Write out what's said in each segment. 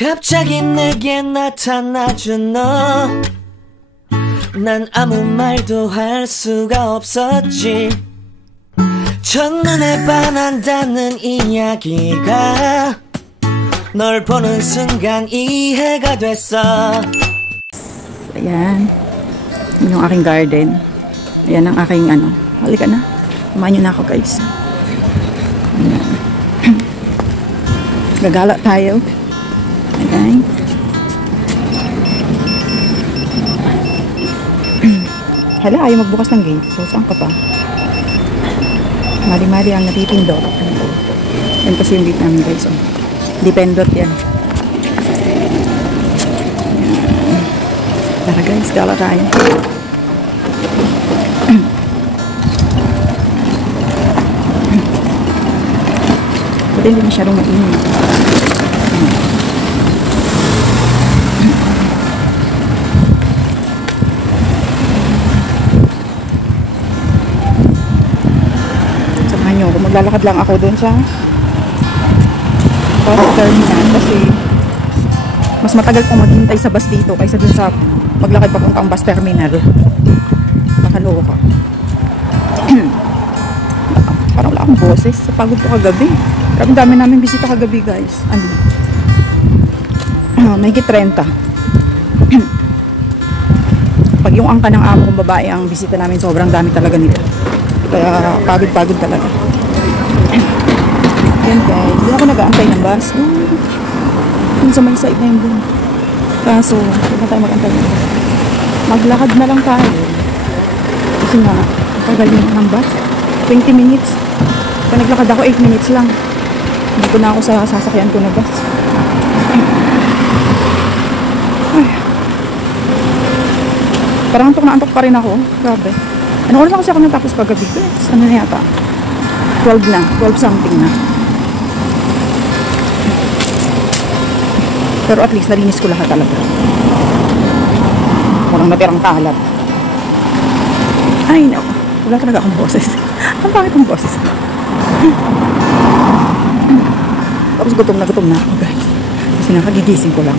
갑자기 내게 나타나준 너, 난 아무 말도 할 수가 없었지. 첫눈에 반한다는 이야기가 널 보는 순간 이해가 됐어. Ayan, yun yung aking garden. Ayan ang aking ano. Halika na, kumain nyo na ako guys. Ayan. Gagala tayo. Ayan. Hala, ayaw magbukas ng gate. So, saan ka pa? Mali-mali ang natitindot. Yan kasi yung gate namin guys. So, dependot yan. Ayan. Tara guys, gala tayo. Pwede hindi masyadong mainit. Samahan nyo, kung maglalakad lang ako doon sa bus terminal kasi mas matagal pong maghintay sa bus dito kaysa dun sa maglakad papuntang bus terminal. Nakaloko ka. Parang wala akong boses. Pagod ko kagabi. Ang dami namin bisita kagabi guys. Ano? May 30. Pag yung angka ng amo kong babae ang bisita namin, sobrang dami talaga nila. Kaya pagod-pagod talaga. Yan guys. Doon ako nag-aantay ng bus. Doon sa may side na yun doon. Kaso, huwag na tayo mag-antay ng bus. Maglakad na lang tayo. Kasi nga, pagaling ng bus. 20 minutes. Pag naglakad ako, 8 minutes lang. Hindi ko na ako sa sasakyan ko na bus. Ay. Parang antok na antok pa rin ako. Grabe. Ano oras ako natapos kagabi ko? Ano na yata? 12 na. 12 something na. Pero at least nalinis ko lahat talaga. Walang natirang kalat. Ay, no. Wala talaga akong boses. Ang pangit ang boses. Tapos gutom na ako guys. Kasi nakagigising ko lang.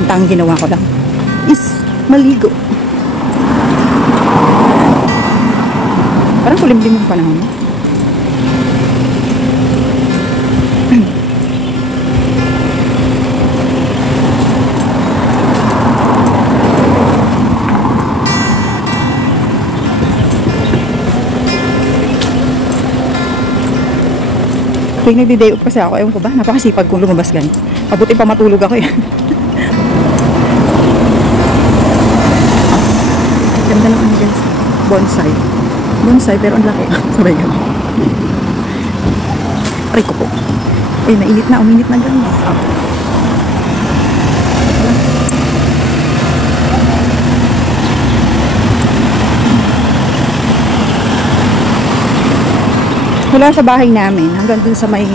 Ang tanging ginawa ko lang is maligo. Parang kulimlim yung panahon. Tuwing nagdi-day off kasi ako, ewan ko ba, napakasipag kong lumabas guys. Mabuti pa matulog ako eh. Ganda lang ano guys. Bonsai. Bonsai pero ang laki. Sabay gano'n. Aray ko po. Ay, mainit na. Uminit na guys. Mula sa bahay namin hanggang dun sa may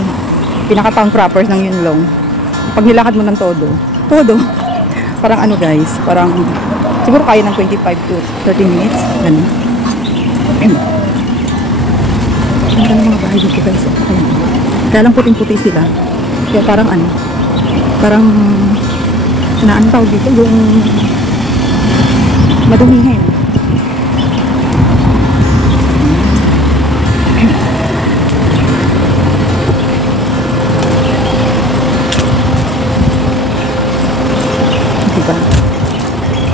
pinaka-town proper ng Yunlong. Pag nilakad mo ng todo, parang ano guys, parang siguro kaya ng 25 to 30 minutes. Ganun. Ang ganda ng mga bahay dito guys. Kaya lang puting-puti sila. Kaya parang ano, parang ano tawag dito, yung madumihin.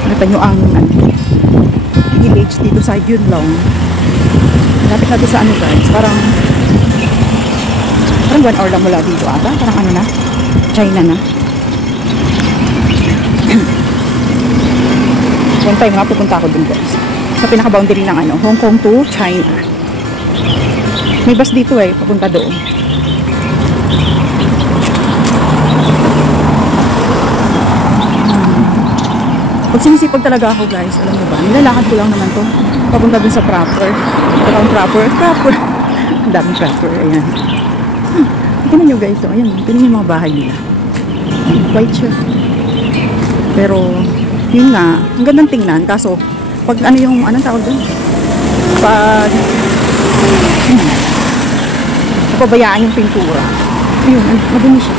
Nakita nyo ang village dito sa Yunlong. Lapit natin sa ano guys, parang 1 hour lang mula dito ata. Parang ano na, China na. One time nga pupunta ako dun guys, sa pinaka-boundary ng ano, Hong Kong to China. May bus dito eh, papunta doon. Pag sinisipag talaga ako guys, alam mo ba, nilalakad ko lang naman to papunta dun sa proper. Proper. Ang daming proper, ayan. Tingnan nyo guys, ayan, tingnan yung mga bahay nila. White siya. Pero, yun nga, ang gandang tingnan, kaso, pag ano yung, anong tawag dun? Pag, napabayaan yung pintura. Ayun, madumi siya.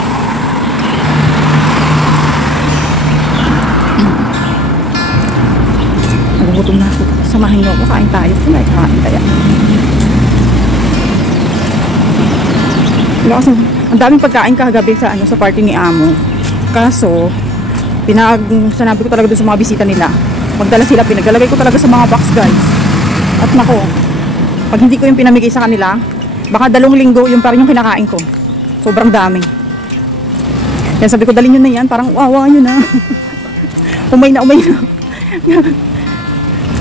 gutom na ako. Samahan niyo ako, kain tayo. Kumain, kain kaya. Wala kasi, ang daming pagkain kagabi sa, sa party ni Amo. Kaso, sanabi ko talaga doon sa mga bisita nila. Magdala sila, pinaglalagay ko talaga sa mga box, guys. At nako, pag hindi ko yung pinamigay sa kanila, baka 2 linggo yung parang yung kinakain ko. Sobrang dami. Kaya sabi ko, dalhin nyo na yan. Parang wawa nyo na. Umay na.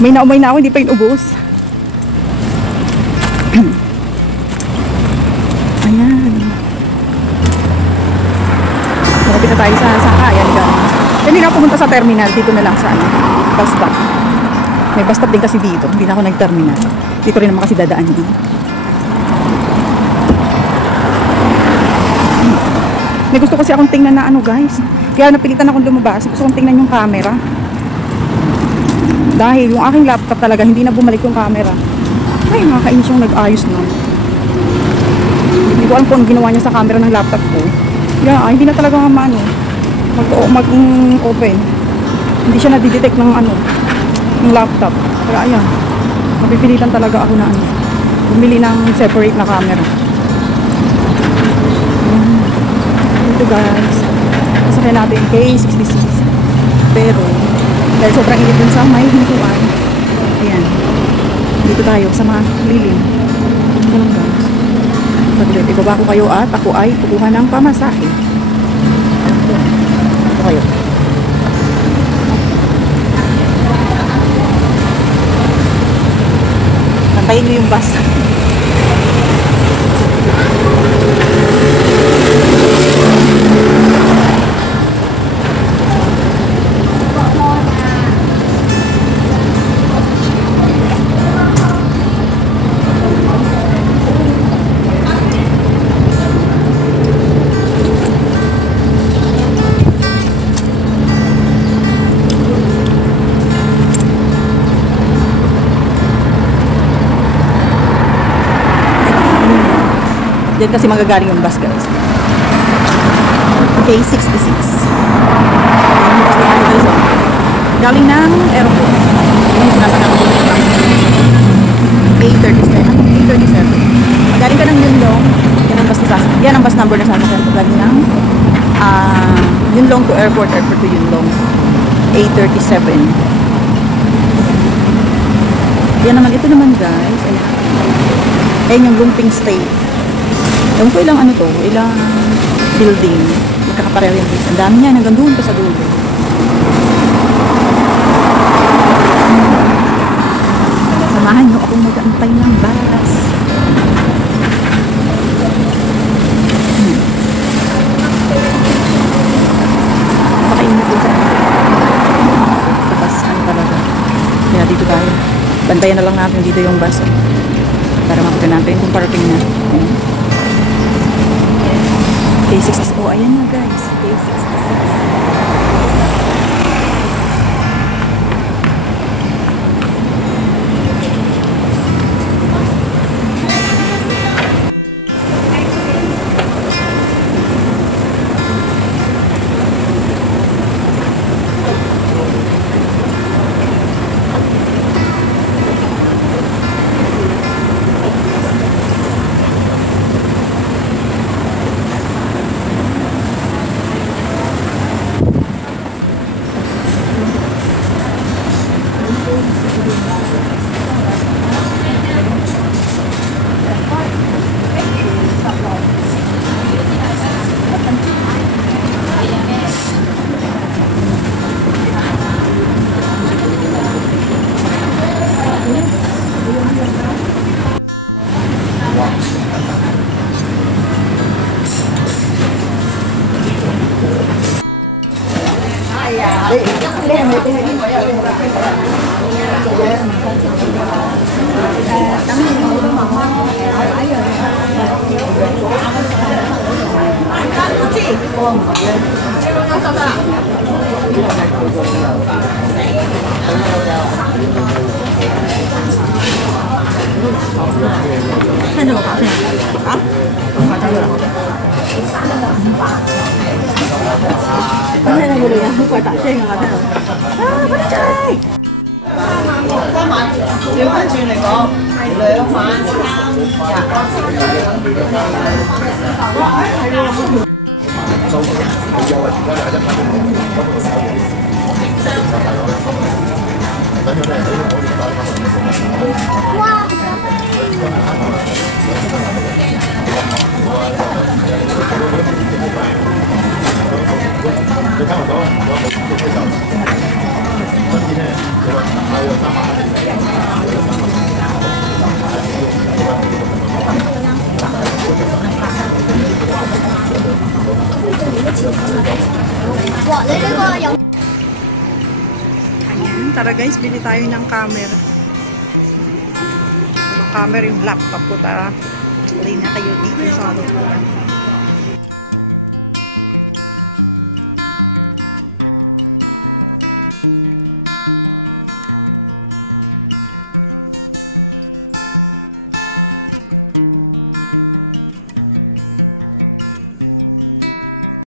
Umay na ako, hindi pa yung ubos. Ayan. Malapit na tayo sa Sakayan, guys. Hindi na ako pumunta sa terminal. Dito na lang sa bus stop. May bus stop din kasi dito. Hindi na ako nag-terminal. Dito rin naman kasi dadaan din. May gusto kasi akong tingnan na guys. Kaya napilitan akong lumabas. Gusto kong tingnan yung camera. Dahil yung aking laptop talaga, hindi na bumalik yung camera. Ay, nakakainis yung nag-ayos na. Hindi ko alam kung ginawa niya sa camera ng laptop ko. Yeah, hindi na talaga mag-open. Hindi siya nadidetect ng ng laptop. Kaya ayan, mapipilitan talaga ako na bumili ng separate na camera. Ito guys, sasakyan natin K66. Pero dahil sobrang init dun sa may hintuan, ayan, dito tayo sa mga lilim. Ito lang guys. Saglit, ibaba ko kayo at ako ay kukuha ng pamasahe. Ito kayo. Nantayin nyo yung bus. Diyan kasi magagaling yung bus guys. K66. Galing ng airport. Yung sinasakyan ko yung bus. A37. Magaling ka ng Yunlong. Yan ang bus na sasakyan. Yan ang bus number na sasakyan ko. Galing ng Yunlong to airport. Airport to Yunlong. A37. Yan naman. Ito naman guys. Ayan yung Lumping State. Ewan ko ilang ilang building. Magkakapareho yung place. Ang dami niya, hanggang doon pa sa dulo. Samahan niyo akong mag-aantay ng bus. Pakainit ko sa basan talaga. Kaya dito tayo. Bantayan na lang natin dito yung bus. Para makita natin kung parating na. K66. Oh, ayan na guys. K66. 調翻轉嚟講，係2晚哇！你呢個有 Ayan, tara guys, bili tayo ng camera. Camera yung laptop ko, tara. Tuloy na kayo dito sa lukuhan.